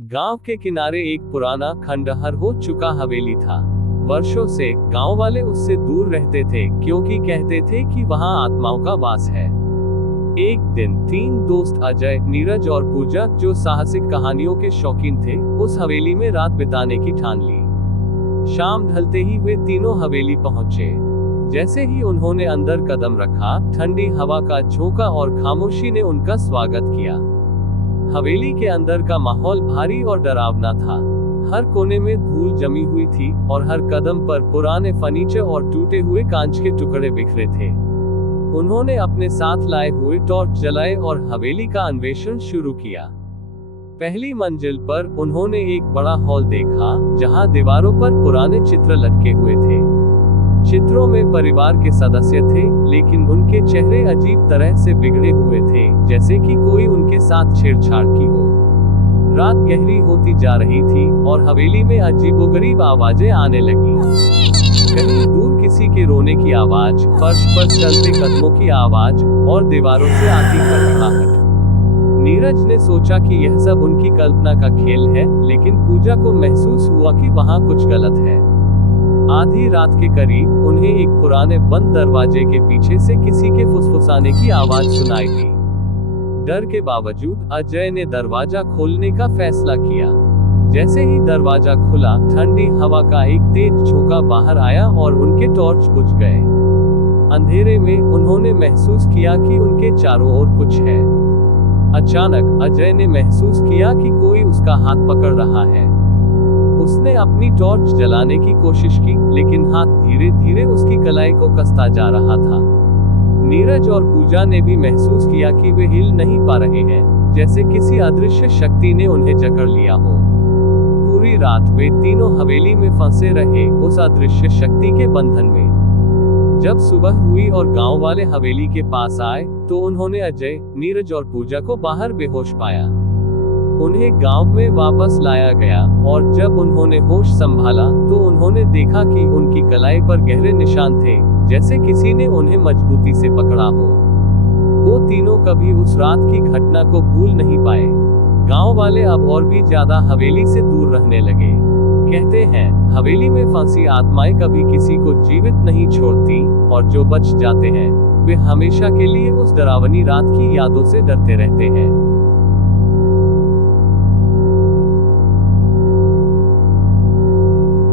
गांव के किनारे एक पुराना खंडहर हो चुका हवेली था। वर्षों से गांव वाले उससे दूर रहते थे क्योंकि कहते थे कि वहां आत्माओं का वास है। एक दिन तीन दोस्त अजय, नीरज और पूजा, जो साहसिक कहानियों के शौकीन थे, उस हवेली में रात बिताने की ठान ली। शाम ढलते ही वे तीनों हवेली पहुंचे। जैसे ही उन्होंने अंदर कदम रखा, ठंडी हवा का झोंका और खामोशी ने उनका स्वागत किया। हवेली के अंदर का माहौल भारी और डरावना था। हर कोने में धूल जमी हुई थी और हर कदम पर पुराने फर्नीचर और टूटे हुए कांच के टुकड़े बिखरे थे। उन्होंने अपने साथ लाए हुए टॉर्च जलाए और हवेली का अन्वेषण शुरू किया। पहली मंजिल पर उन्होंने एक बड़ा हॉल देखा, जहां दीवारों पर पुराने चित्र लटके हुए थे। चित्रों में परिवार के सदस्य थे, लेकिन उनके चेहरे अजीब तरह से बिगड़े हुए थे, जैसे कि कोई उनके साथ छेड़छाड़ की हो। रात गहरी होती जा रही थी और हवेली में अजीबोगरीब आवाजें आने लगी। कहीं दूर किसी के रोने की आवाज, फर्श पर चलते कदमों की आवाज और दीवारों से आती खड़खड़ाहट। नीरज ने सोचा कि यह सब उनकी कल्पना का खेल है, लेकिन पूजा को महसूस हुआ कि वहां कुछ गलत है। आधी रात के करीब उन्हें एक पुराने बंद दरवाजे के पीछे से किसी के फुसफुसाने की आवाज सुनाई दी। डर के बावजूद अजय ने दरवाजा खोलने का फैसला किया। जैसे ही दरवाजा खुला, ठंडी हवा का एक तेज झोंका बाहर आया और उनके टॉर्च बुझ गए। अंधेरे में उन्होंने महसूस किया कि उनके चारों ओर कुछ है। अचानक अजय ने महसूस किया कि कोई उसका हाथ पकड़ रहा है। उसने अपनी टॉर्च जलाने की कोशिश की, लेकिन हाथ धीरे धीरे उसकी कलाई को कसता जा रहा था। नीरज और पूजा ने भी महसूस किया कि वे हिल नहीं पा रहे हैं, जैसे किसी अदृश्य शक्ति ने उन्हें जकड़ लिया हो। पूरी रात वे तीनों हवेली में फंसे रहे, उस अदृश्य शक्ति के बंधन में। जब सुबह हुई और गांव वाले हवेली के पास आए, तो उन्होंने अजय, नीरज और पूजा को बाहर बेहोश पाया। उन्हें गांव में वापस लाया गया और जब उन्होंने होश संभाला, तो उन्होंने देखा कि उनकी कलाई पर गहरे निशान थे, जैसे किसी ने उन्हें मजबूती से पकड़ा हो। वो तीनों कभी उस रात की घटना को भूल नहीं पाए। गांव वाले अब और भी ज्यादा हवेली से दूर रहने लगे। कहते हैं, हवेली में फंसी आत्माएं कभी किसी को जीवित नहीं छोड़ती, और जो बच जाते हैं, वे हमेशा के लिए उस डरावनी रात की यादों से डरते रहते हैं।